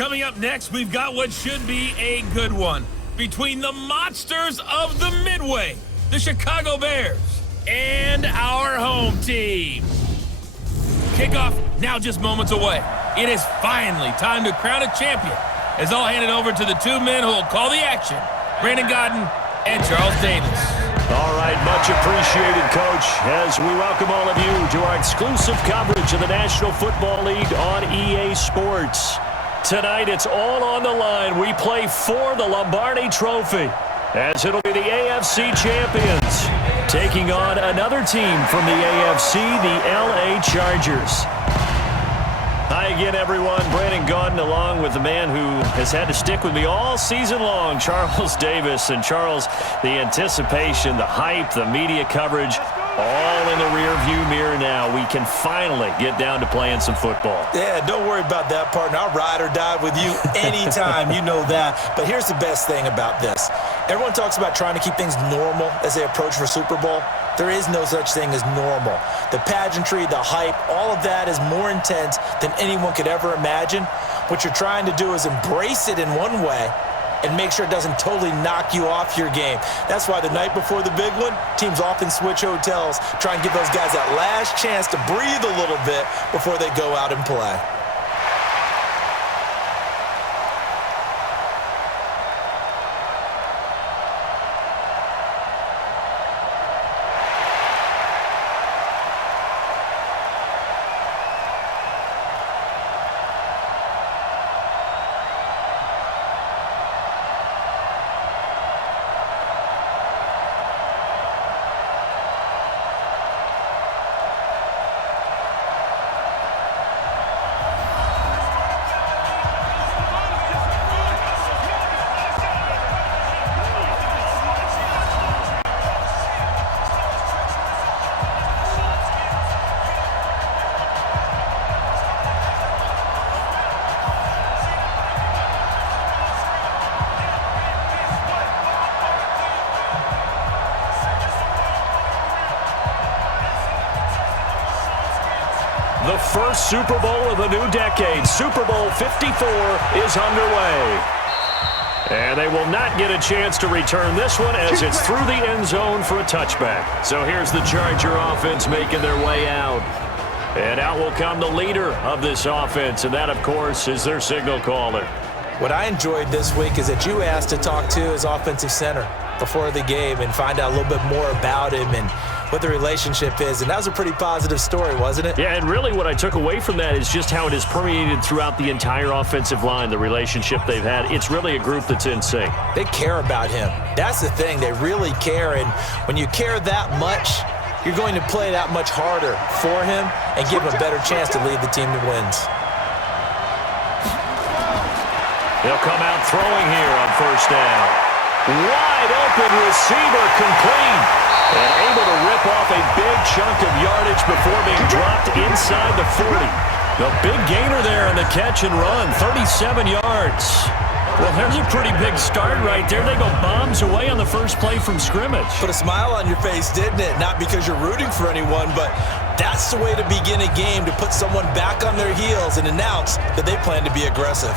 Coming up next, we've got what should be a good one between the monsters of the Midway, the Chicago Bears, and our home team. Kickoff now just moments away. It is finally time to crown a champion, as I'll hand it over to the two men who will call the action, Brandon Godden and Charles Davis. All right, much appreciated, Coach, as we welcome all of you to our exclusive coverage of the National Football League on EA Sports. Tonight, it's all on the line. We play for the Lombardi Trophy, as it'll be the AFC champions taking on another team from the AFC, the LA Chargers. Hi again, everyone. Brandon Godden, along with the man who has had to stick with me all season long, Charles Davis. And Charles, the anticipation, the hype, the media coverage, all in the rearview mirror now. We can finally get down to playing some football. Yeah, don't worry about that, partner. I'll ride or die with you anytime. You know that. But here's the best thing about this. Everyone talks about trying to keep things normal as they approach for Super Bowl. There is no such thing as normal. The pageantry, the hype, all of that is more intense than anyone could ever imagine. What you're trying to do is embrace it in one way and make sure it doesn't totally knock you off your game. That's why the night before the big one, teams often switch hotels, try and give those guys that last chance to breathe a little bit before they go out and play. The first Super Bowl of the new decade, Super Bowl 54, is underway. And they will not get a chance to return this one as it's through the end zone for a touchback. So here's the Charger offense making their way out. And out will come the leader of this offense, and that, of course, is their signal caller. What I enjoyed this week is that you asked to talk to his offensive center before the game and find out a little bit more about him and what the relationship is. And that was a pretty positive story, wasn't it? Yeah, and really what I took away from that is just how it has permeated throughout the entire offensive line, the relationship they've had. It's really a group that's in sync. They care about him. That's the thing. They really care. And when you care that much, you're going to play that much harder for him and give him a better chance to lead the team to wins. They'll come out throwing here on first down. Wide open receiver, complete. And able to rip off a big chunk of yardage before being dropped inside the 40. The big gainer there on the catch and run, 37 yards. Well, there's a pretty big start right there. They go bombs away on the first play from scrimmage. Put a smile on your face, didn't it? Not because you're rooting for anyone, but that's the way to begin a game, to put someone back on their heels and announce that they plan to be aggressive.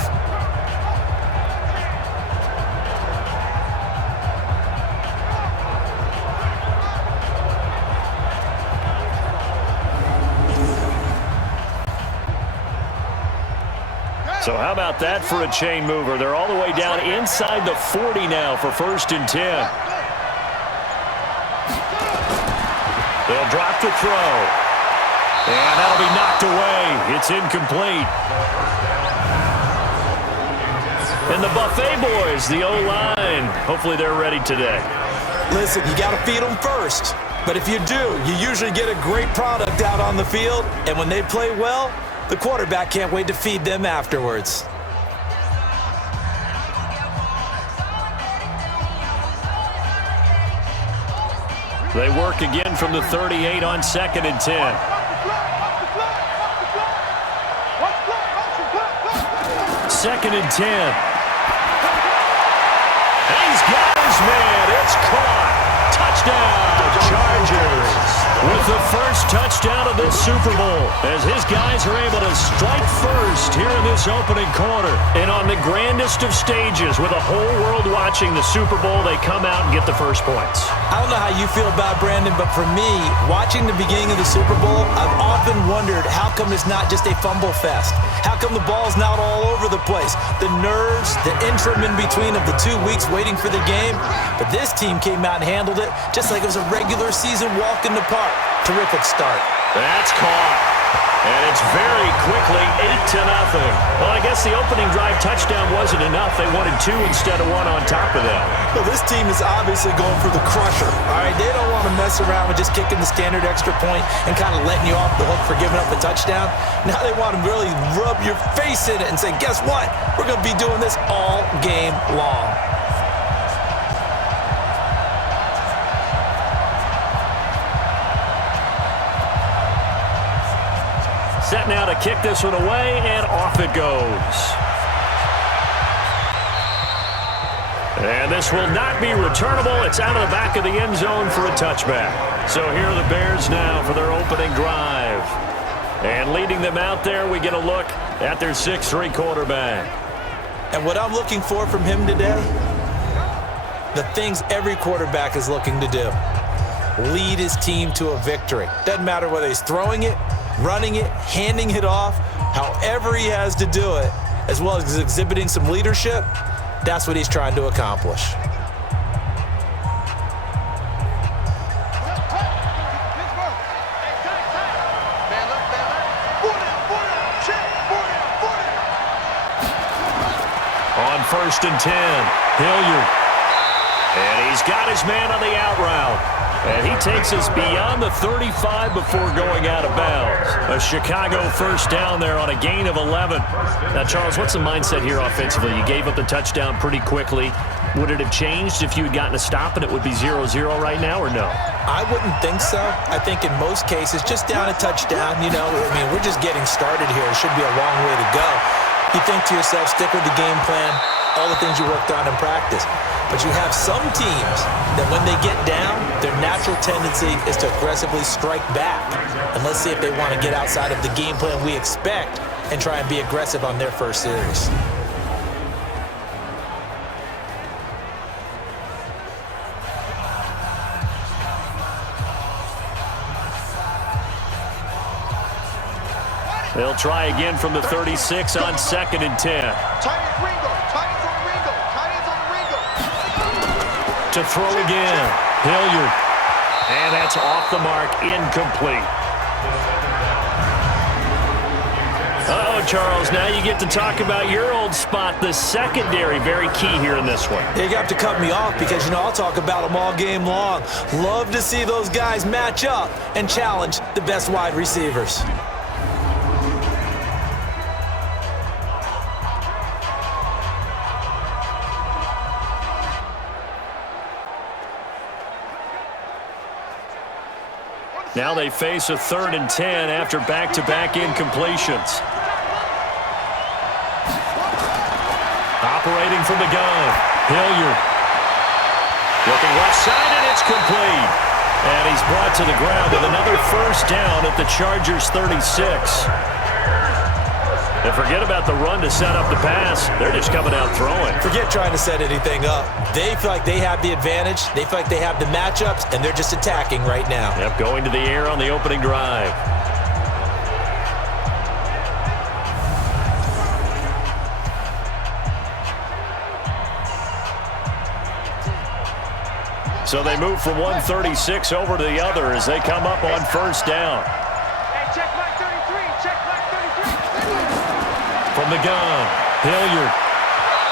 So how about that for a chain mover? They're all the way down inside the 40 now for 1st and 10. They'll drop the throw. And that'll be knocked away. It's incomplete. And the Buffet boys, the O-line, hopefully they're ready today. Listen, you got to feed them first. But if you do, you usually get a great product out on the field. And when they play well, the quarterback can't wait to feed them afterwards. They work again from the 38 on 2nd and 10. Second and 10. And he's got his man. It's caught. Touchdown, Chargers. with the first touchdown of this Super Bowl as his guys are able to strike first here in this opening quarter. And on the grandest of stages, with the whole world watching the Super Bowl, they come out and get the first points. I don't know how you feel about Brandon, but for me, watching the beginning of the Super Bowl, I've often wondered how come it's not just a fumble fest? How come the ball's not all over the place? The nerves, the interim in between of the 2 weeks waiting for the game. But this team came out and handled it just like it was a regular season walk in the park. Terrific start. That's caught. And it's very quickly 8-0. Well, I guess the opening drive touchdown wasn't enough. They wanted 2 instead of 1 on top of that. Well, this team is obviously going for the crusher. All right, they don't want to mess around with just kicking the standard extra point and kind of letting you off the hook for giving up a touchdown. Now they want to really rub your face in it and say, guess what? We're going to be doing this all game long. Set now to kick this one away, and off it goes. And this will not be returnable. It's out of the back of the end zone for a touchback. So here are the Bears now for their opening drive. And leading them out there, we get a look at their 6'3" quarterback. And what I'm looking for from him today, the things every quarterback is looking to do. Lead his team to a victory. Doesn't matter whether he's throwing it, running it, handing it off, however he has to do it, as well as exhibiting some leadership, that's what he's trying to accomplish. On 1st and 10, Hilliard. And he's got his man on the out route. And he takes us beyond the 35 before going out of bounds. A Chicago first down there on a gain of 11. Now, Charles, what's the mindset here offensively? You gave up the touchdown pretty quickly. Would it have changed if you had gotten a stop and it would be 0-0 right now, or no? I wouldn't think so. I think in most cases, just down a touchdown, I mean, we're just getting started here. It should be a long way to go. You think to yourself, stick with the game plan, all the things you worked on in practice. But you have some teams that when they get down, their natural tendency is to aggressively strike back. And let's see if they want to get outside of the game plan we expect and try and be aggressive on their first series. They'll try again from the 36 on 2nd and 10. To throw again, Hilliard. And that's off the mark, incomplete. Uh-oh, Charles, now you get to talk about your old spot, the secondary. Very key here in this one. You have to cut me off because, I'll talk about them all game long. Love to see those guys match up and challenge the best wide receivers. Now they face a 3rd and 10 after back-to-back incompletions. Operating from the gun, Hilliard. Looking left side, and it's complete. And he's brought to the ground with another first down at the Chargers' 36. And forget about the run to set up the pass. They're just coming out throwing. Forget trying to set anything up. They feel like they have the advantage. They feel like they have the matchups, and they're just attacking right now. Yep, going to the air on the opening drive. So they move from 136 over to the other as they come up on first down. From the gun, Hilliard.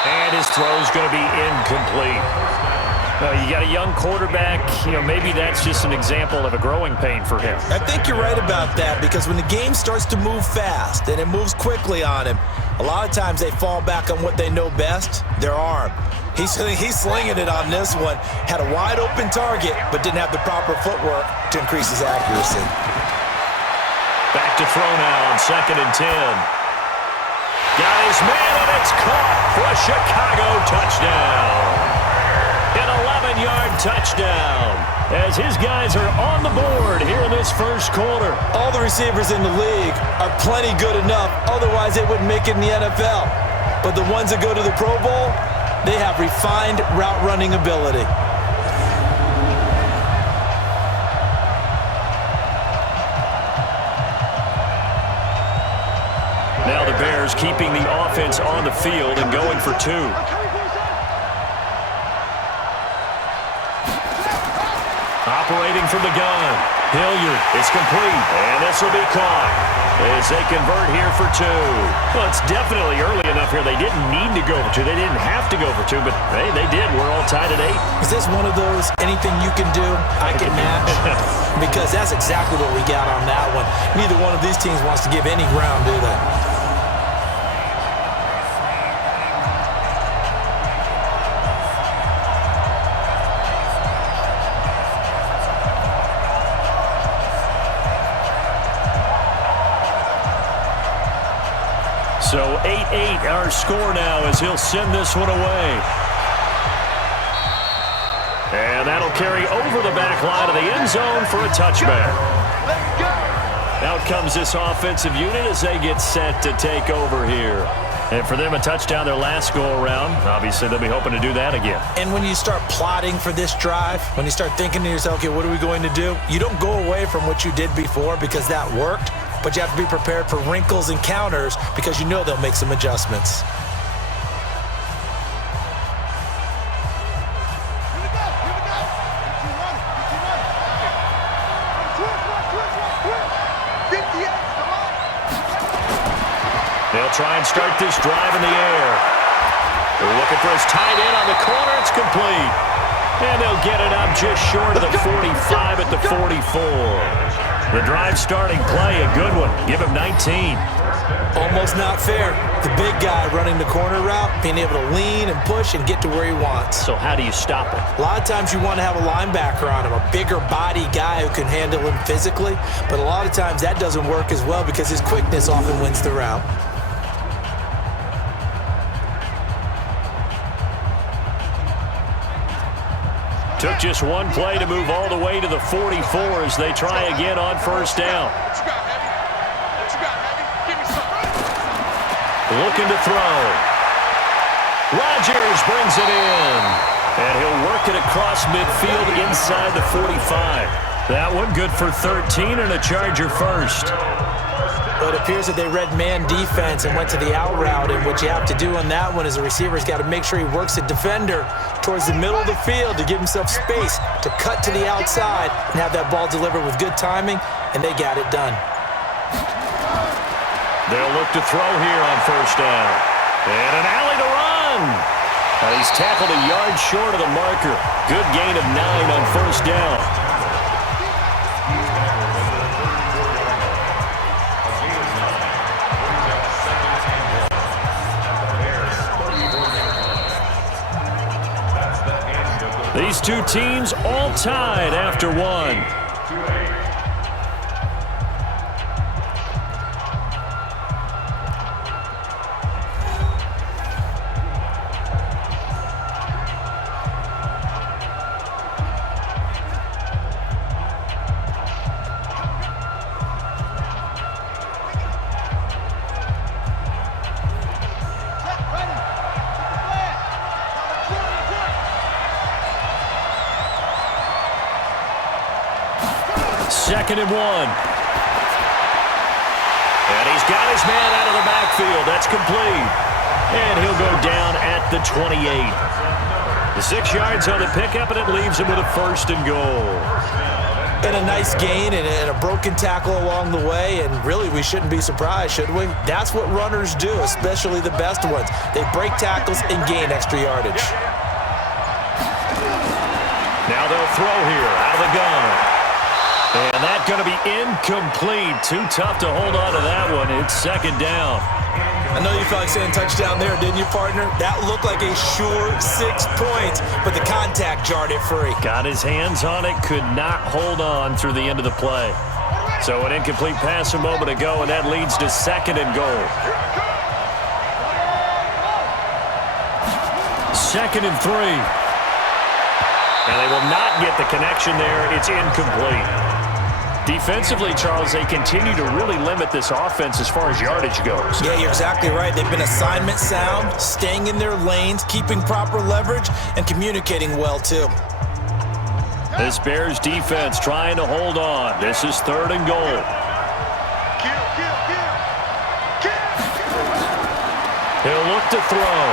And his throw's going to be incomplete. You got a young quarterback. Maybe that's just an example of a growing pain for him. I think you're right about that because when the game starts to move fast and it moves quickly on him, a lot of times they fall back on what they know best, their arm. He's slinging it on this one. Had a wide open target, but didn't have the proper footwork to increase his accuracy. Back to throw now on 2nd and 10. Got his man, and it's caught for a Chicago touchdown. And 11-yard touchdown as his guys are on the board here in this first quarter. All the receivers in the league are plenty good enough, otherwise they wouldn't make it in the NFL. But the ones that go to the Pro Bowl, they have refined route running ability. Now the Bears keeping the offense on the field and going for two. Operating from the gun. Hilliard, it's complete, and this will be caught as they convert here for two. Well, it's definitely early enough here. They didn't need to go for two. They didn't have to go for two, but hey, they did. We're all tied at 8. Is this one of those anything you can do, I can match? Because that's exactly what we got on that one. Neither one of these teams wants to give any ground, do they? So 8-8 our score now as he'll send this one away. And that'll carry over the back line of the end zone for a touchback. Out comes this offensive unit as they get set to take over here. And for them, a touchdown their last go-around. Obviously, they'll be hoping to do that again. And when you start plotting for this drive, when you start thinking to yourself, okay, what are we going to do? You don't go away from what you did before because that worked. But you have to be prepared for wrinkles and counters because you know they'll make some adjustments. They'll try and start this drive in the air. They're looking for his tight end on the corner. It's complete. And they'll get it up just short of the 45 at the 44. The drive starting play, a good one. Give him 19. Almost not fair. The big guy running the corner route, being able to lean and push and get to where he wants. So how do you stop it? A lot of times you want to have a linebacker on him, a bigger body guy who can handle him physically. But a lot of times that doesn't work as well because his quickness often wins the route. Took just one play to move all the way to the 44 as they try again on first down. Looking to throw. Rodgers brings it in. And he'll work it across midfield inside the 45. That one good for 13 and a Charger first. But it appears that they read man defense and went to the out route, and what you have to do on that one is the receiver's got to make sure he works the defender towards the middle of the field to give himself space to cut to the outside and have that ball delivered with good timing, and they got it done. They'll look to throw here on first down. And an alley to run. And he's tackled a yard short of the marker. Good gain of 9 on first down. These two teams all tied after one. Second and 1. And he's got his man out of the backfield. That's complete. And he'll go down at the 28. The 6 yards on the pickup, and it leaves him with a first and goal. And a nice gain and a broken tackle along the way, and really we shouldn't be surprised, should we? That's what runners do, especially the best ones. They break tackles and gain extra yardage. Now they'll throw here out of the gun. And that's going to be incomplete. Too tough to hold on to that one. It's second down. I know you felt like saying touchdown there, didn't you, partner? That looked like a sure 6 points, but the contact jarred it free. Got his hands on it, could not hold on through the end of the play. So an incomplete pass a moment ago, and that leads to second and goal. Second and 3. And they will not get the connection there. It's incomplete. Defensively, Charles, they continue to really limit this offense as far as yardage goes. Yeah, you're exactly right. They've been assignment sound, staying in their lanes, keeping proper leverage, and communicating well, too. This Bears defense trying to hold on. This is 3rd and goal. He'll look to throw.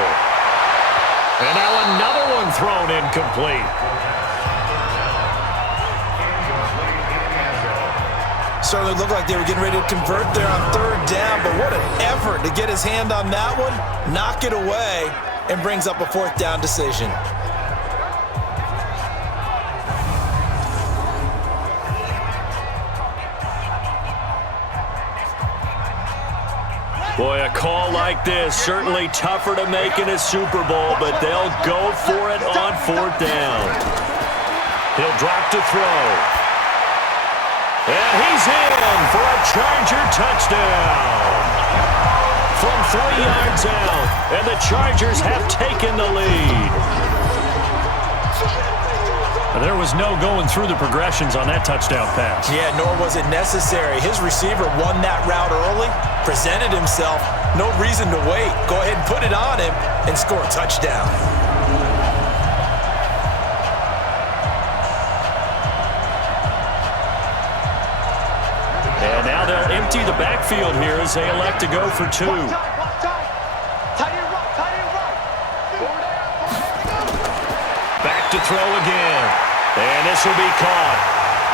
And now another one thrown incomplete. Certainly looked like they were getting ready to convert there on 3rd down, but what an effort to get his hand on that one, knock it away, and brings up a 4th down decision. Boy, a call like this, certainly tougher to make in a Super Bowl, but they'll go for it on 4th down. He'll drop to throw. And he's in for a Charger touchdown. From 3 yards out, and the Chargers have taken the lead. There was no going through the progressions on that touchdown pass. Yeah, nor was it necessary. His receiver won that route early, presented himself, no reason to wait. Go ahead and put it on him and score a touchdown. And now they'll empty the backfield here as they elect to go for 2. Back to throw again. And this will be caught.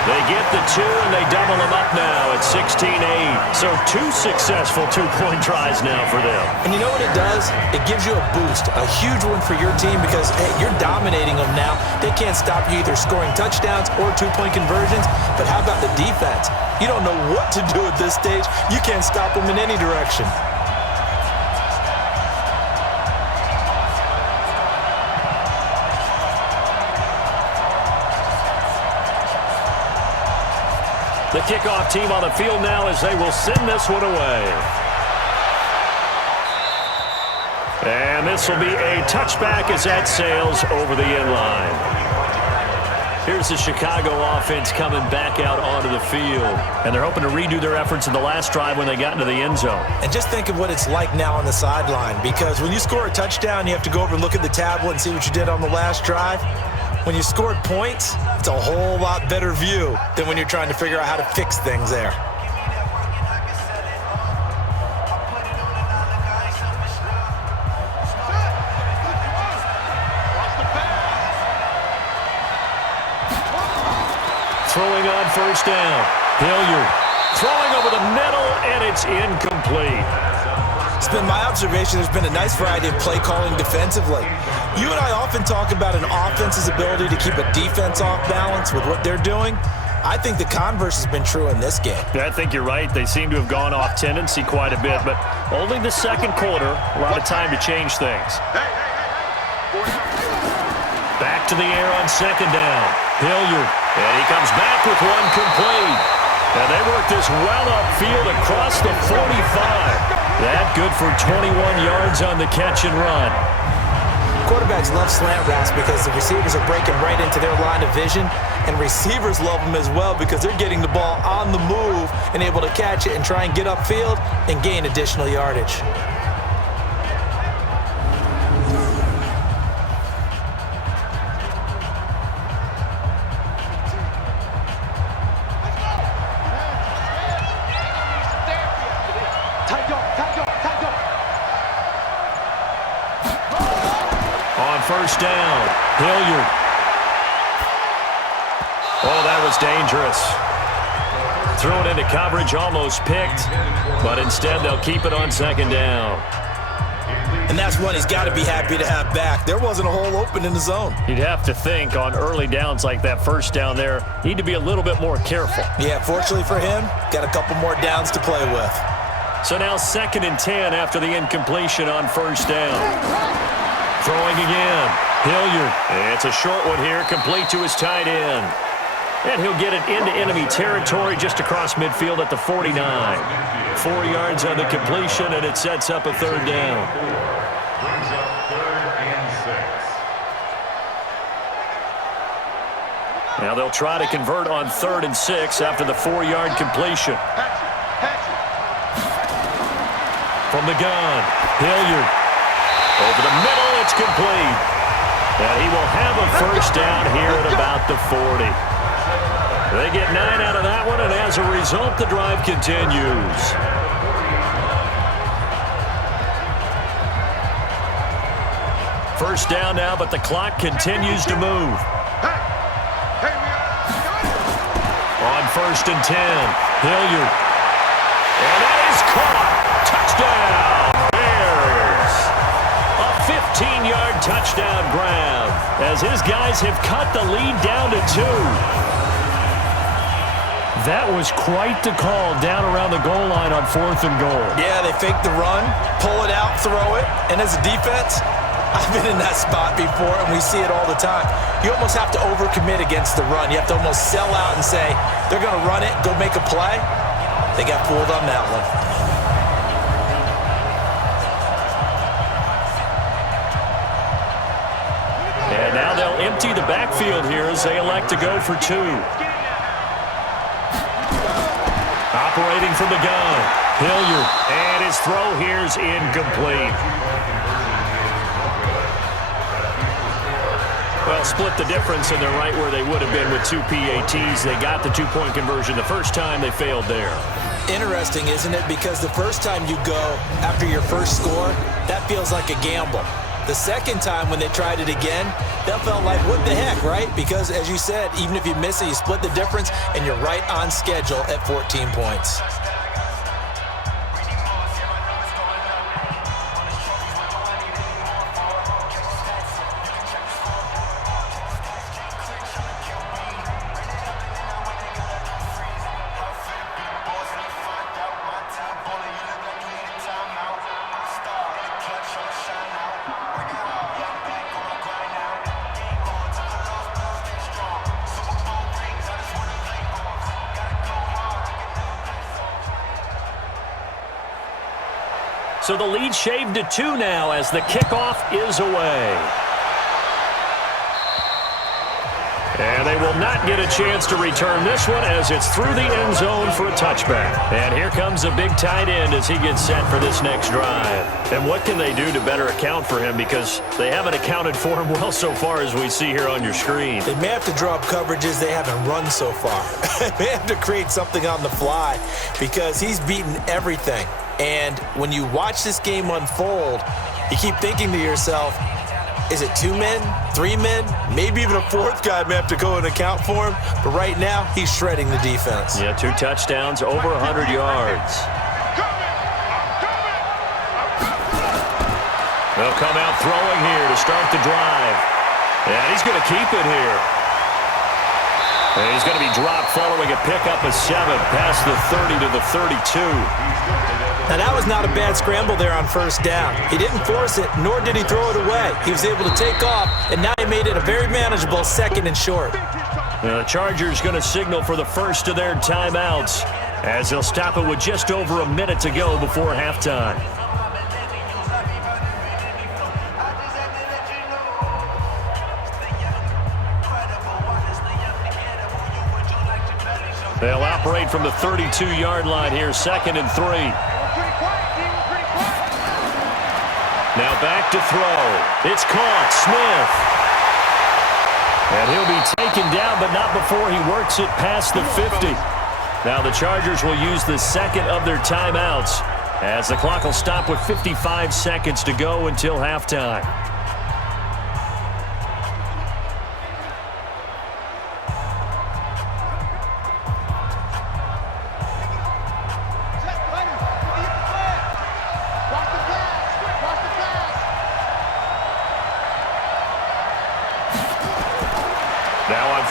They get the 2, and they double them up now at 16-8. So 2 successful 2-point tries now for them. And you know what it does? It gives you a boost, a huge one for your team because, hey, you're dominating them now. They can't stop you either scoring touchdowns or 2-point conversions. But how about the defense? You don't know what to do at this stage. You can't stop them in any direction. The kickoff team on the field now as they will send this one away. And this will be a touchback as that sails over the end line. Here's the Chicago offense coming back out onto the field. And they're hoping to redo their efforts in the last drive when they got into the end zone. And just think of what it's like now on the sideline, because when you score a touchdown, you have to go over and look at the tablet and see what you did on the last drive. When you scored points, it's a whole lot better view than when you're trying to figure out how to fix things there. Throwing on 1st down. Hilliard throwing over the middle, and it's incomplete. It's been my observation there's been a nice variety of play calling defensively. You and I often talk about an offense's ability to keep a defense off balance with what they're doing. I think the converse has been true in this game. Yeah, I think you're right. They seem to have gone off tendency quite a bit, but only the 2nd quarter, a lot of time to change things. Back to the air on 2nd down. Hilliard, and he comes back with one complete. And they work this well upfield across the 45. That good for 21 yards on the catch and run. Quarterbacks love slant routes because the receivers are breaking right into their line of vision, and receivers love them as well because they're getting the ball on the move and able to catch it and try and get upfield and gain additional yardage. On 1st down, Hilliard. Oh, that was dangerous. Thrown into coverage, almost picked, but instead they'll keep it on 2nd down. And that's one he's got to be happy to have back. There wasn't a hole open in the zone. You'd have to think on early downs like that 1st down there, need to be a little bit more careful. Yeah, fortunately for him, got a couple more downs to play with. So now 2nd and 10 after the incompletion on 1st down. Throwing again. Hilliard. It's a short one here, complete to his tight end. And he'll get it into enemy territory just across midfield at the 49. 4 yards on the completion, and it sets up a 3rd down. Brings up 3rd and 6. Now they'll try to convert on 3rd and 6 after the 4-yard completion. From the gun, Hilliard. Over the middle, it's complete. And he will have a first down here at about the 40. They get 9 out of that one, and as a result, the drive continues. First down now, but the clock continues to move. On 1st and 10, Hilliard. And that is caught. Touchdown, Bears. A 15-yard touchdown grab as his guys have cut the lead down to 2. That was quite the call down around the goal line on 4th and goal. Yeah, they fake the run, pull it out, throw it, and as a defense, I've been in that spot before, and we see it all the time. You almost have to overcommit against the run. You have to almost sell out and say, they're going to run it, go make a play. They got fooled on that one. And now they'll empty the backfield here as they elect to go for 2. Operating from the gun, Hilliard. And his throw here's incomplete. Well, split the difference, and they're right where they would have been with 2 PATs. They got the 2-point conversion the first time. They failed there. Interesting, isn't it? Because the first time you go after your first score, that feels like a gamble. The second time when they tried it again, that felt like, what the heck, right? Because, as you said, even if you miss it, you split the difference, and you're right on schedule at 14 points. So the lead shaved to 2 now as the kickoff is away. And they will not get a chance to return this one as it's through the end zone for a touchback. And here comes a big tight end as he gets set for this next drive. And what can they do to better account for him? Because they haven't accounted for him well so far as we see here on your screen. They may have to draw up coverages they haven't run so far. They may have to create something on the fly because he's beaten everything. And when you watch this game unfold, you keep thinking to yourself, is it 2 men, 3 men, maybe even a 4th guy may have to go and account for him. But right now, he's shredding the defense. Yeah, 2 touchdowns, over 100 yards. They'll come out throwing here to start the drive. And he's going to keep it here. And he's going to be dropped following a pickup of 7 past the 30 to the 32. Now, that was not a bad scramble there on 1st down. He didn't force it, nor did he throw it away. He was able to take off, and now he made it a very manageable 2nd and short. Now, the Chargers going to signal for the first of their timeouts as they'll stop it with just over a minute to go before halftime. They'll operate from the 32-yard line here, 2nd and 3. Now back to throw. It's caught. Smith. And he'll be taken down, but not before he works it past the 50. Now the Chargers will use the 2nd of their timeouts as the clock will stop with 55 seconds to go until halftime.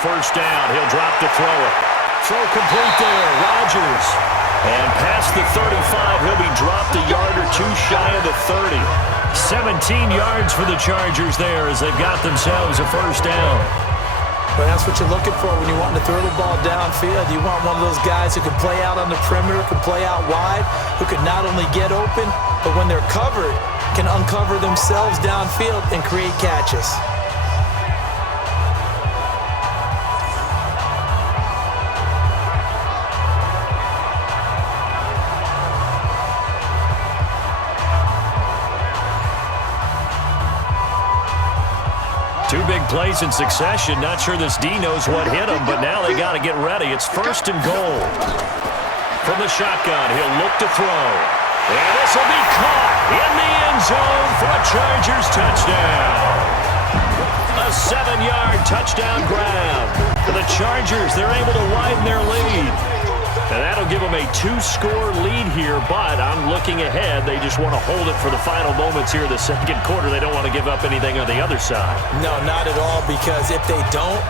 First down, he'll drop to throw it. Throw complete there, Rodgers. And past the 35, he'll be dropped a yard or 2 shy of the 30. 17 yards for the Chargers there as they've got themselves a first down. Well, that's what you're looking for when you want to throw the ball downfield. You want one of those guys who can play out on the perimeter, can play out wide, who can not only get open, but when they're covered, can uncover themselves downfield and create catches. Two big plays in succession. Not sure this D knows what hit him, but now they got to get ready. It's 1st and goal. From the shotgun, he'll look to throw. And this will be caught in the end zone for a Chargers touchdown. A 7-yard touchdown grab. For the Chargers, they're able to widen their lead. And that'll give them a 2-score lead here, but I'm looking ahead. They just want to hold it for the final moments here in the second quarter. They don't want to give up anything on the other side. No, not at all, because if they don't,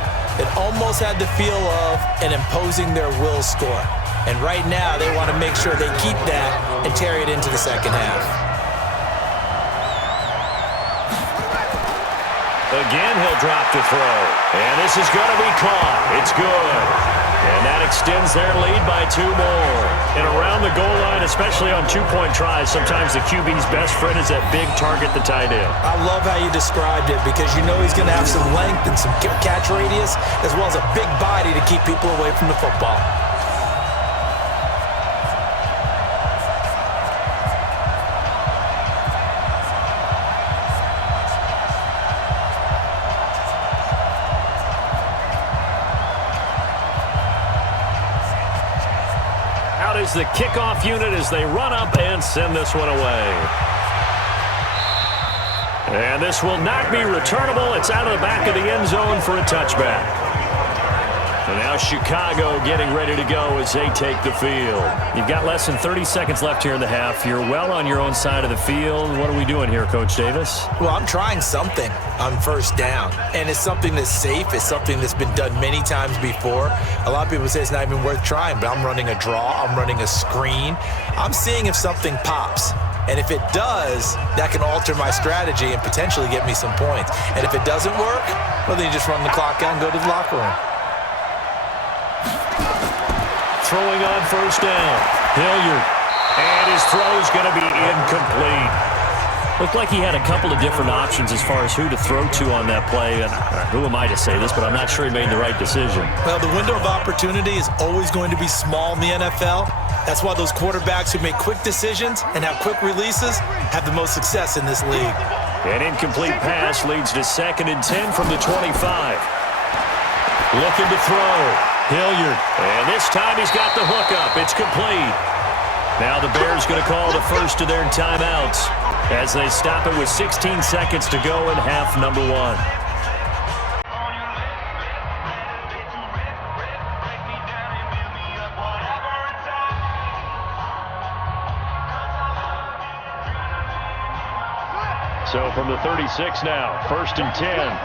it almost had the feel of an imposing their will score. And right now, they want to make sure they keep that and carry it into the second half. Again, he'll drop to throw. And this is going to be caught. It's good. And that extends their lead by 2 more. And around the goal line, especially on 2-point tries, sometimes the QB's best friend is that big target, the tight end. I love how you described it, because you know he's going to have some length and some catch radius, as well as a big body to keep people away from the football. Is the kickoff unit as they run up and send this one away. And this will not be returnable. It's out of the back of the end zone for a touchback. And now Chicago getting ready to go as they take the field. You've got less than 30 seconds left here in the half. You're well on your own side of the field. What are we doing here, Coach Davis? Well, I'm trying something on 1st down, and it's something that's safe. It's something that's been done many times before. A lot of people say it's not even worth trying, but I'm running a draw. I'm running a screen. I'm seeing if something pops. And if it does, that can alter my strategy and potentially get me some points. And if it doesn't work, well, then you just run the clock out and go to the locker room. Throwing on 1st down. Hilliard. And his throw's going to be incomplete. Looked like he had a couple of different options as far as who to throw to on that play. And who am I to say this, but I'm not sure he made the right decision. Well, the window of opportunity is always going to be small in the NFL. That's why those quarterbacks who make quick decisions and have quick releases have the most success in this league. An incomplete pass leads to 2nd and 10 from the 25. Looking to throw. Hilliard. And this time he's got the hook up. It's complete. Now the Bears going to call the first of their timeouts as they stop it with 16 seconds to go in half number 1. So from the 36 now, 1st and 10.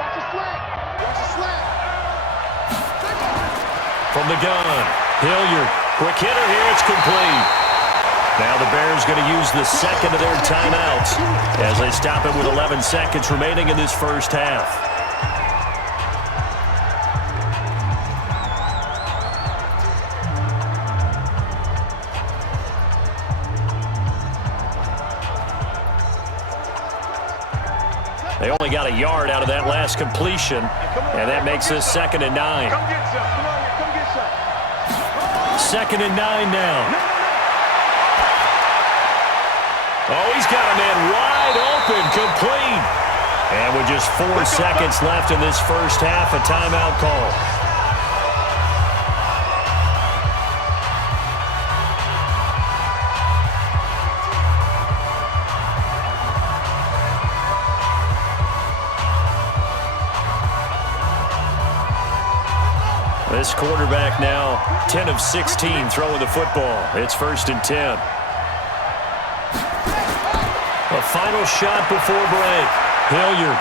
From the gun, Hilliard, quick hitter here, it's complete. Now the Bears going to use the second of their timeouts as they stop it with 11 seconds remaining in this first half. They only got a yard out of that last completion, and that makes this 2nd and 9. 2nd and 9 now. Oh, he's got a man wide open, complete. And with just 4 seconds left in this first half, a timeout call. This quarterback now 10 of 16 throwing the football. It's 1st and 10. A final shot before break. Hilliard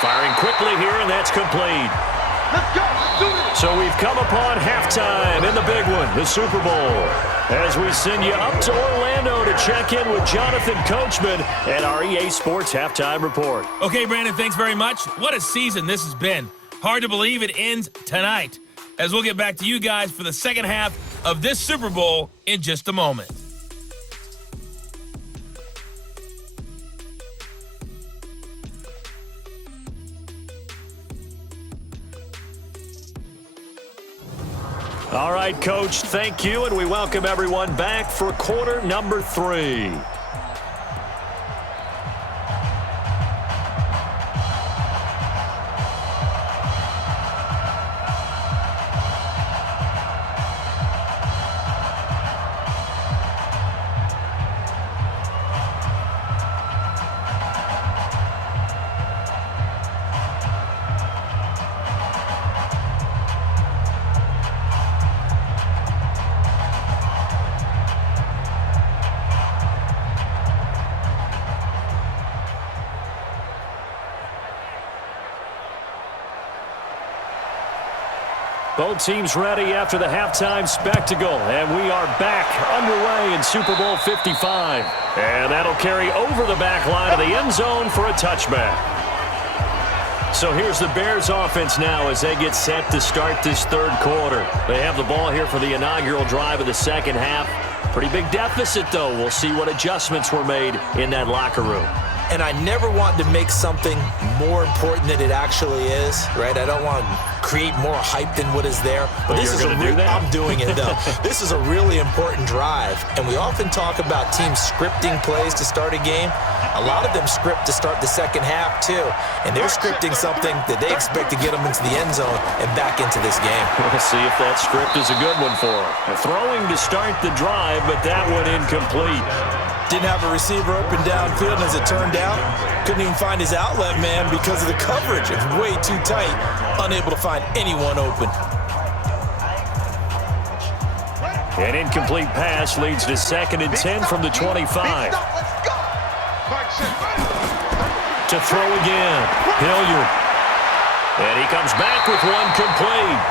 firing quickly here, and that's complete. Let's go. So we've come upon halftime in the big one, the Super Bowl, as we send you up to Orlando to check in with Jonathan Coachman and our EA Sports Halftime Report. Okay, Brandon, thanks very much. What a season this has been. Hard to believe it ends tonight, as we'll get back to you guys for the second half of this Super Bowl in just a moment. All right, Coach, thank you, and we welcome everyone back for quarter number 3. Both teams ready after the halftime spectacle, and we are back underway in Super Bowl 55. And that'll carry over the back line of the end zone for a touchback. So here's the Bears offense now as they get set to start this third quarter. They have the ball here for the inaugural drive of the second half. Pretty big deficit, though. We'll see what adjustments were made in that locker room. And I never want to make something more important than it actually is, right? I don't want to create more hype than what is there. But this is I'm doing it, though. This is a really important drive. And we often talk about teams scripting plays to start a game. A lot of them script to start the second half, too. And they're scripting something that they expect to get them into the end zone and back into this game. We'll see if that script is a good one for them. Throwing to start the drive, but that one incomplete. Didn't have a receiver open downfield, and as it turned out, couldn't even find his outlet man because of the coverage. It was way too tight, unable to find anyone open. An incomplete pass leads to 2nd and 10 from the 25. To throw again, Hilliard. And he comes back with one complete.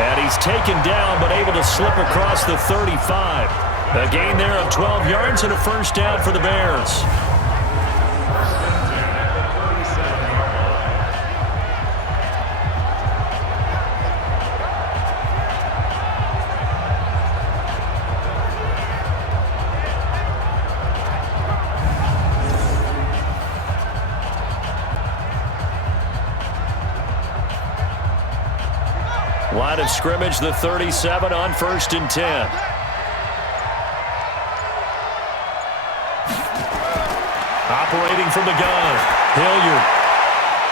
And he's taken down, but able to slip across the 35. A gain there of 12 yards and a first down for the Bears. Line of scrimmage, the 37 on 1st and 10. Operating from the gun, Hilliard.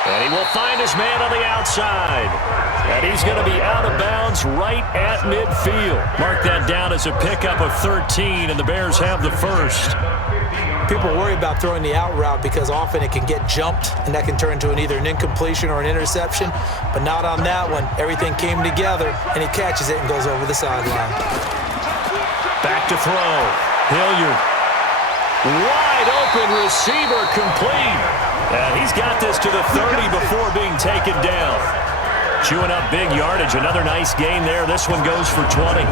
And he will find his man on the outside. And he's going to be out of bounds right at midfield. Mark that down as a pickup of 13, and the Bears have the first. People worry about throwing the out route because often it can get jumped, and that can turn into either an incompletion or an interception. But not on that one. Everything came together, and he catches it and goes over the sideline. Back to throw, Hilliard. Wide open receiver complete. And he's got this to the 30 before being taken down. Chewing up big yardage. Another nice gain there. This one goes for 20.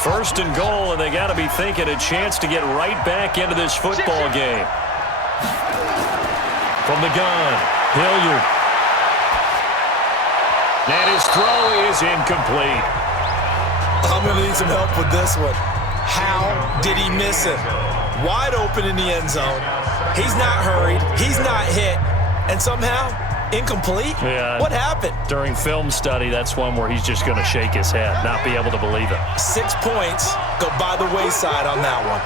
First and goal, and they got to be thinking a chance to get right back into this football game. From the gun, Hilliard. And his throw is incomplete. I'm going to need some help with this one. How did he miss it? Wide open in the end zone. He's not hurried. He's not hit. And somehow, incomplete? Yeah. What happened? During film study, that's one where he's just going to shake his head, not be able to believe it. 6 points go by the wayside on that one.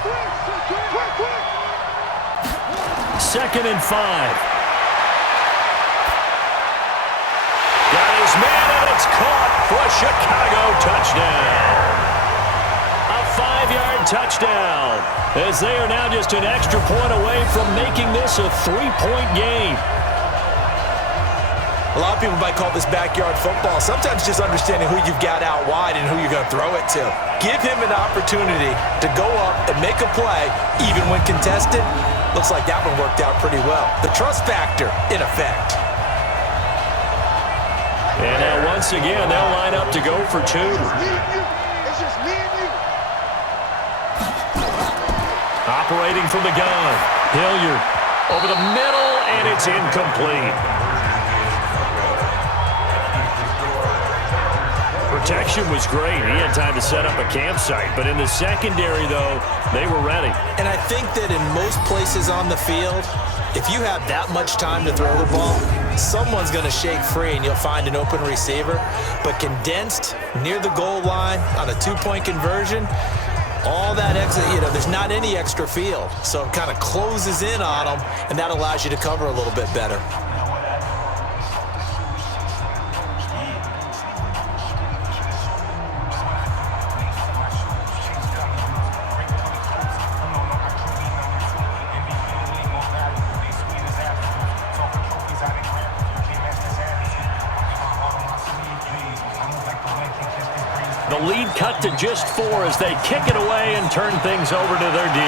2nd and 5. Got his man, and it's caught for a Chicago touchdown. A 5-yard touchdown, as they are now just an extra point away from making this a 3-point game. A lot of people might call this backyard football. Sometimes just understanding who you've got out wide and who you're going to throw it to. Give him an opportunity to go up and make a play, even when contested. Looks like that one worked out pretty well. The trust factor in effect. And now once again, they'll line up to go for 2. It's just me and you. Operating from the gun, Hilliard over the middle, and it's incomplete. Protection was great. He had time to set up a campsite. But in the secondary, though, they were ready. And I think that in most places on the field, if you have that much time to throw the ball, someone's going to shake free and you'll find an open receiver. But condensed near the goal line on a 2-point conversion, all that extra, there's not any extra field. So it kind of closes in on them, and that allows you to cover a little bit better. lead cut to just 4 as they kick it away and turn things over to their D.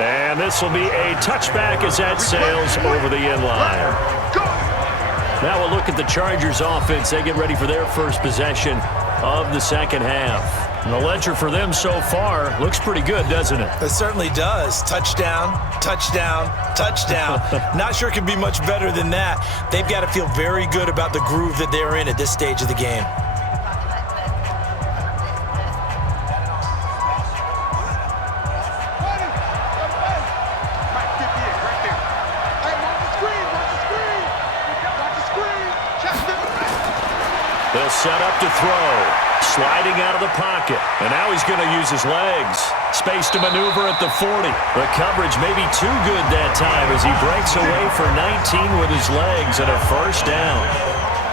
And this will be a touchback as that sails over the end line. Now we'll look at the Chargers offense. They get ready for their first possession of the second half. And the ledger for them so far looks pretty good, doesn't it? It certainly does. Touchdown, touchdown, touchdown. Not sure it can be much better than that. They've got to feel very good about the groove that they're in at this stage of the game. They'll set up to throw. Sliding out of the pocket. And now he's going to use his legs. Space to maneuver at the 40. The coverage may be too good that time as he breaks away for 19 with his legs and a first down.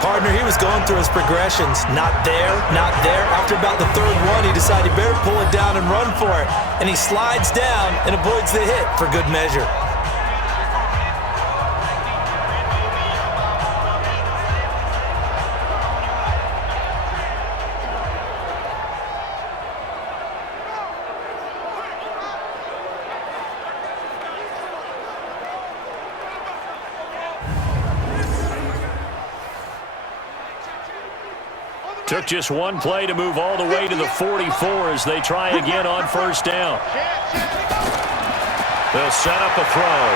Partner, he was going through his progressions. Not there, not there. After about the third one, he decided he better pull it down and run for it. And he slides down and avoids the hit for good measure. Took just one play to move all the way to the 44 as they try again on first down. They'll set up a throw.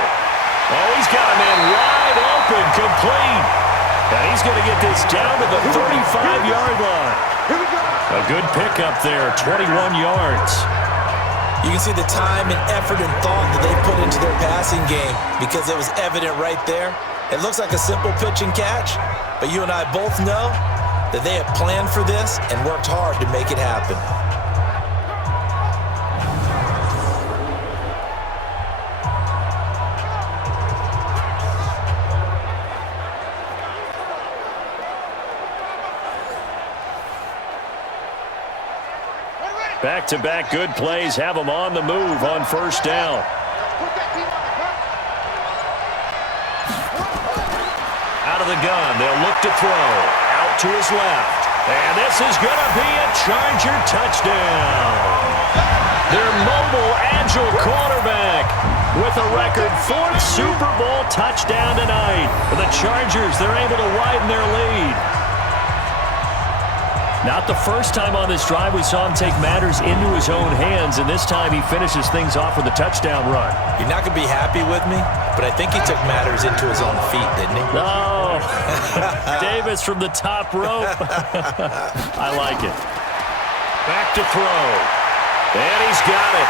Oh, he's got a man wide open, complete. And he's going to get this down to the 35-yard line. A good pickup there, 21 yards. You can see the time and effort and thought that they put into their passing game because it was evident right there. It looks like a simple pitch and catch, but you and I both know that they have planned for this and worked hard to make it happen. Back-to-back good plays have them on the move on first down. Out of the gun, they'll look to throw. To his left. And this is going to be a Charger touchdown. Their mobile, agile quarterback with a record 4th Super Bowl touchdown tonight. For the Chargers, they're able to widen their lead. Not the first time on this drive we saw him take matters into his own hands, and this time he finishes things off with a touchdown run. You're not going to be happy with me, but I think he took matters into his own feet, didn't he? No. Davis from the top rope. I like it. Back to throw. And he's got it.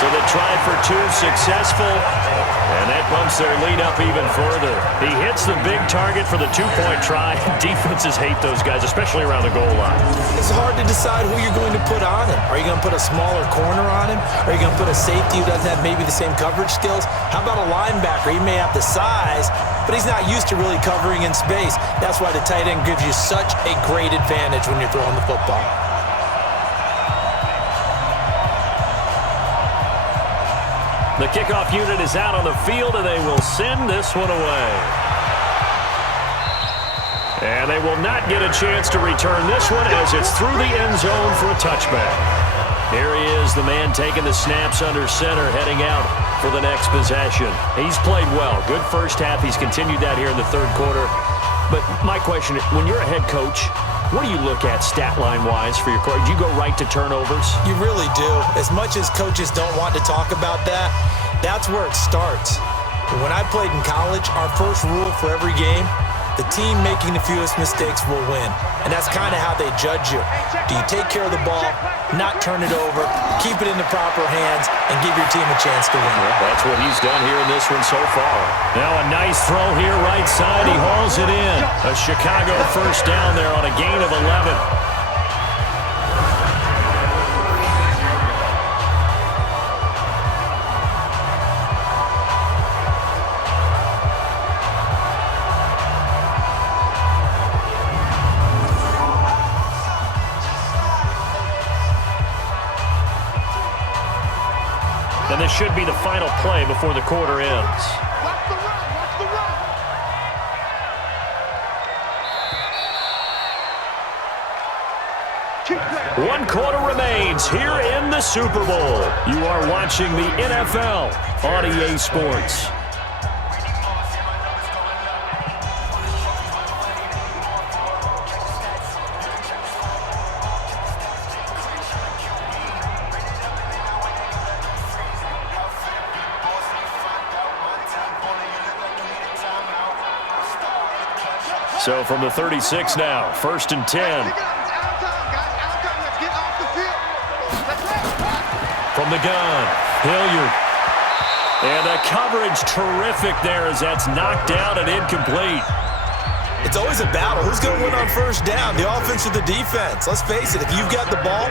So the try for 2 successful, and that bumps their lead up even further. He hits the big target for the 2-point try. Defenses hate those guys, especially around the goal line. It's hard to decide who you're going to put on him. Are you going to put a smaller corner on him? Are you going to put a safety who doesn't have maybe the same coverage skills? How about a linebacker? He may have the size, but he's not used to really covering in space. That's why the tight end gives you such a great advantage when you're throwing the football. The kickoff unit is out on the field, and they will send this one away. And they will not get a chance to return this one as it's through the end zone for a touchback. Here he is, the man taking the snaps under center, heading out for the next possession. He's played well. Good first half. He's continued that here in the third quarter. But my question, when you're a head coach, what do you look at stat line-wise for your coach? Do you go right to turnovers? You really do. As much as coaches don't want to talk about that, that's where it starts. When I played in college, our first rule for every game, the team making the fewest mistakes will win. And that's kind of how they judge you. Do you take care of the ball, not turn it over, keep it in the proper hands, and give your team a chance to win? Well, that's what he's done here in this one so far. Now a nice throw here right side. He hauls it in. A Chicago first down there on a gain of 11. And this should be the final play before the quarter ends. Watch the run, watch the run. begins here in the Super Bowl. You are watching the NFL on EA Sports. So from the 36 now, 1st and 10. From the gun, Hilliard. And the coverage terrific there as that's knocked down and incomplete. It's always a battle. Who's going to win on first down, the offense or the defense? Let's face it, if you've got the ball,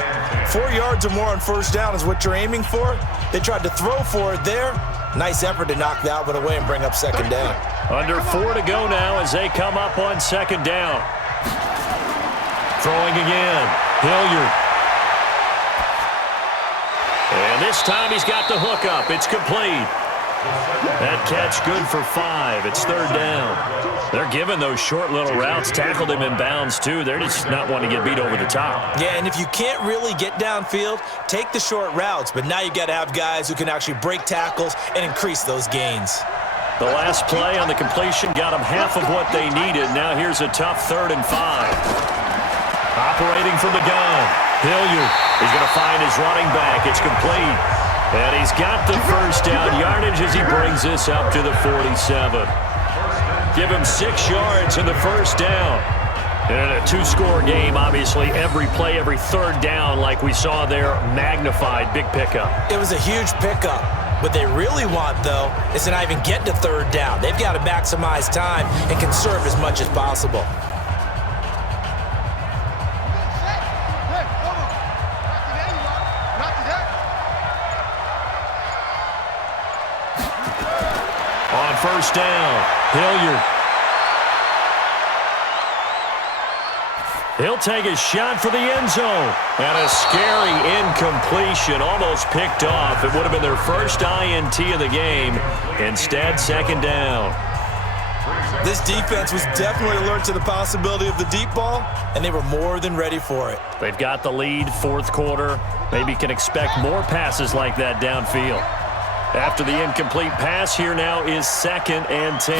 4 yards or more on first down is what you're aiming for. They tried to throw for it there. Nice effort to knock that one away and bring up second down. Under 4 to go now as they come up on second down. Throwing again, Hilliard. And this time he's got the hook up. It's complete. That catch good for 5. It's 3rd down. They're giving those short little routes. Tackled him in bounds, too. They're just not wanting to get beat over the top. Yeah, and if you can't really get downfield, take the short routes. But now you got to have guys who can actually break tackles and increase those gains. The last play on the completion got them half of what they needed. Now here's a tough 3rd and 5. Operating from the gun, Hilliard. He's going to find his running back. It's complete. And he's got the first down yardage as he brings this up to the 47. Give him 6 yards in the first down. And in a 2-score game, obviously, every play, every 3rd down, like we saw there, magnified. Big pickup. It was a huge pickup. What they really want, though, is to not even get to 3rd down. They've got to maximize time and conserve as much as possible. On first down, Hilliard. He'll take a shot for the end zone. And a scary incompletion, almost picked off. It would have been their first INT of the game. Instead, 2nd down. This defense was definitely alert to the possibility of the deep ball, and they were more than ready for it. They've got the lead, 4th quarter. Maybe can expect more passes like that downfield. After the incomplete pass, here now is 2nd and 10.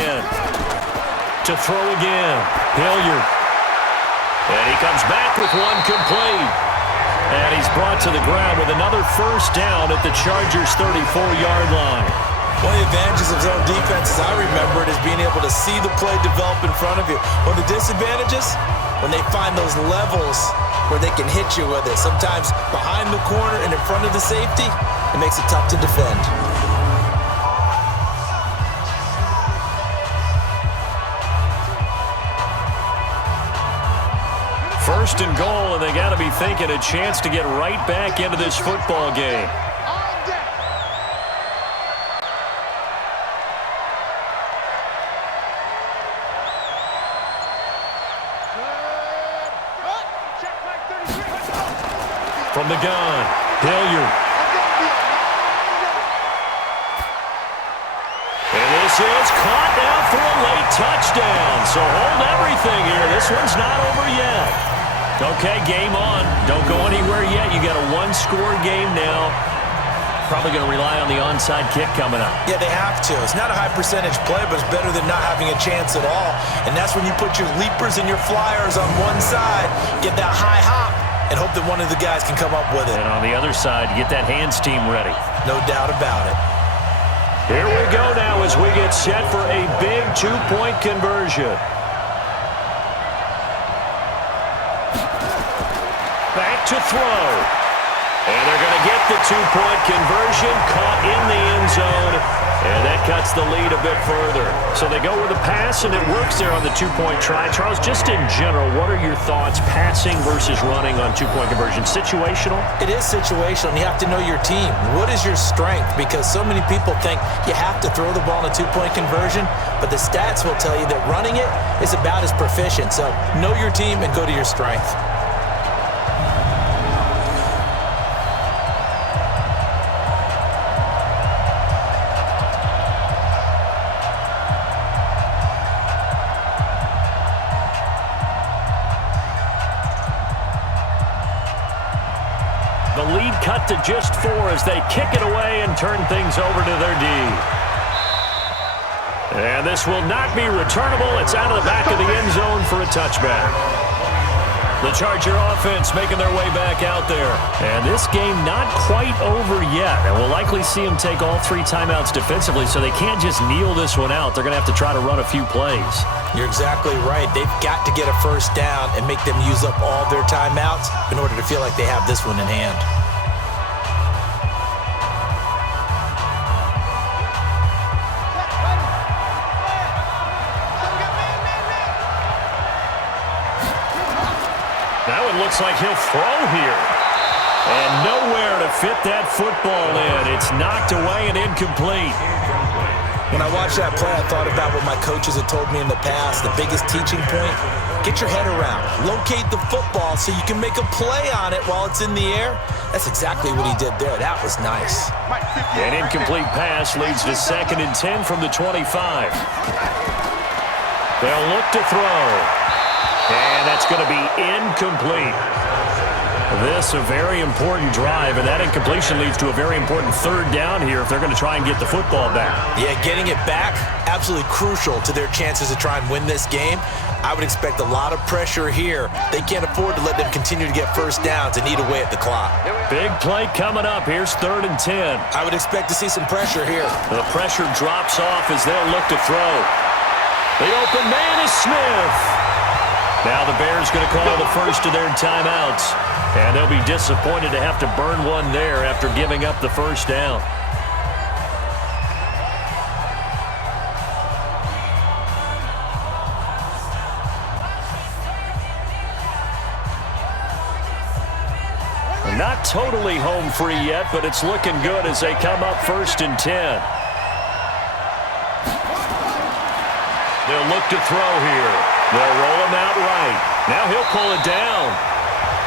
To throw again, Hilliard. And he comes back with one complete. And he's brought to the ground with another first down at the Chargers' 34-yard line. One of the advantages of zone defense, as I remember it, is being able to see the play develop in front of you. One of the disadvantages, when they find those levels where they can hit you with it. Sometimes behind the corner and in front of the safety, it makes it tough to defend. First and goal, and they got to be thinking a chance to get right back into this football game. From the gun, Hilliard. And this is caught now for a late touchdown. So hold everything here. This one's not over yet. Okay, game on. Don't go anywhere yet. You got a 1-score game now. Probably going to rely on the onside kick coming up. Yeah, they have to. It's not a high percentage play, but it's better than not having a chance at all. And that's when you put your leapers and your flyers on one side, get that high hop, and hope that one of the guys can come up with it. And on the other side, get that hands team ready. No doubt about it. Here we go now as we get set for a big 2-point conversion. Back to throw. And they're going to get the 2-point conversion, caught in the end zone, and that cuts the lead a bit further. So they go with a pass, and it works there on the 2-point try. Charles, just in general, what are your thoughts passing versus running on 2-point conversion? Situational? It is situational, and you have to know your team. What is your strength? Because so many people think you have to throw the ball in a 2-point conversion, but the stats will tell you that running it is about as proficient. So know your team and go to your strength. The lead cut to just 4 as they kick it away and turn things over to their D. And this will not be returnable. It's out of the back of the end zone for a touchback. The Charger offense making their way back out there. And this game not quite over yet. And we'll likely see them take all 3 timeouts defensively, so they can't just kneel this one out. They're going to have to try to run a few plays. You're exactly right. They've got to get a first down and make them use up all their timeouts in order to feel like they have this one in hand. Looks like he'll throw here. And nowhere to fit that football in. It's knocked away and incomplete. When I watched that play, I thought about what my coaches have told me in the past. The biggest teaching point, get your head around. Locate the football so you can make a play on it while it's in the air. That's exactly what he did there. That was nice. An incomplete pass leads to 2nd and 10 from the 25. They'll look to throw. And that's going to be incomplete. This a very important drive, and that incompletion leads to a very important 3rd down here if they're going to try and get the football back. Yeah, getting it back, absolutely crucial to their chances to try and win this game. I would expect a lot of pressure here. They can't afford to let them continue to get first downs and eat away at the clock. Big play coming up. Here's 3rd and 10. I would expect to see some pressure here. The pressure drops off as they'll look to throw. The open man is Smith. Now the Bears going to call the first of their timeouts. And they'll be disappointed to have to burn one there after giving up the first down. Not totally home free yet, but it's looking good as they come up 1st and 10. They'll look to throw here. They'll roll him out right. Now he'll pull it down.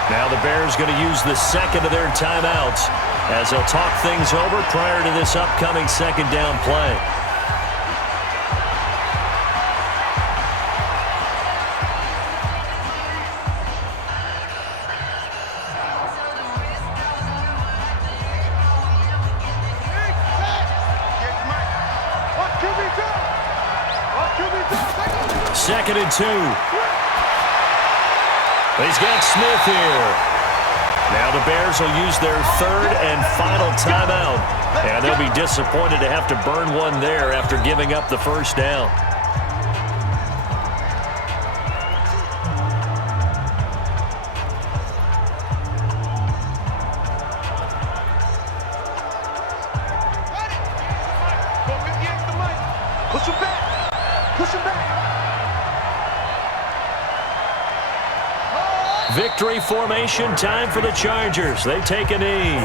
Now the Bears going to use the 2nd of their timeouts as they'll talk things over prior to this upcoming 2nd down play. Second and 2. He's got Smith here. Now the Bears will use their 3rd and final timeout. And they'll be disappointed to have to burn one there after giving up the first down. Push him back. Push him back. Victory formation time for the Chargers. They take a knee.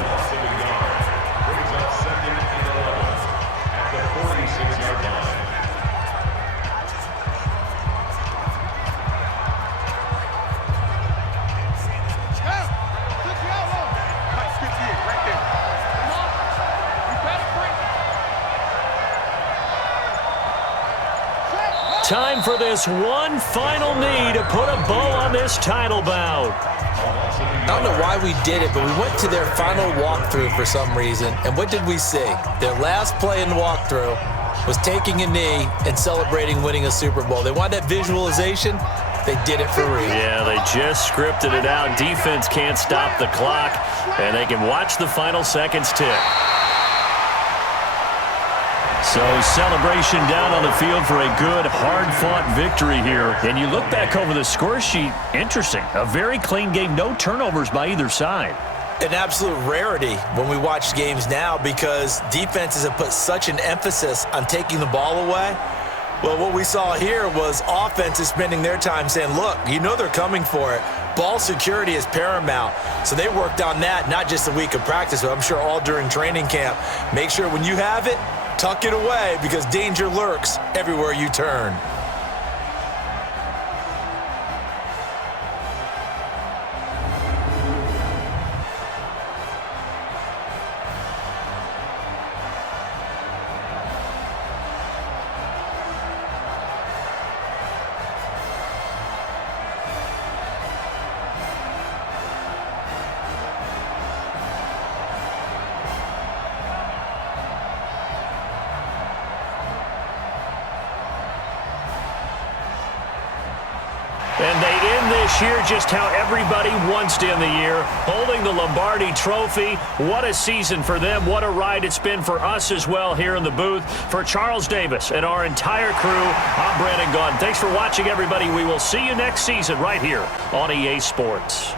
Time for this one final knee to put a bow on this title bout. I don't know why we did it, but we went to their final walkthrough for some reason. And what did we see? Their last play in the walkthrough was taking a knee and celebrating winning a Super Bowl. They wanted that visualization. They did it for real. Yeah, they just scripted it out. Defense can't stop the clock, and they can watch the final seconds tick. So celebration down on the field for a good, hard-fought victory here. And you look back over the score sheet, interesting. A very clean game, no turnovers by either side. An absolute rarity when we watch games now because defenses have put such an emphasis on taking the ball away. Well, what we saw here was offenses spending their time saying, look, you know they're coming for it. Ball security is paramount. So they worked on that, not just a week of practice, but I'm sure all during training camp. Make sure when you have it, tuck it away because danger lurks everywhere you turn. year just how everybody wants to end the year, holding the Lombardi Trophy. What a season for them. What a ride it's been for us as well here in the booth. For Charles Davis and our entire crew, I'm Brandon Gaudin. Thanks for watching, everybody. We will see you next season right here on EA Sports.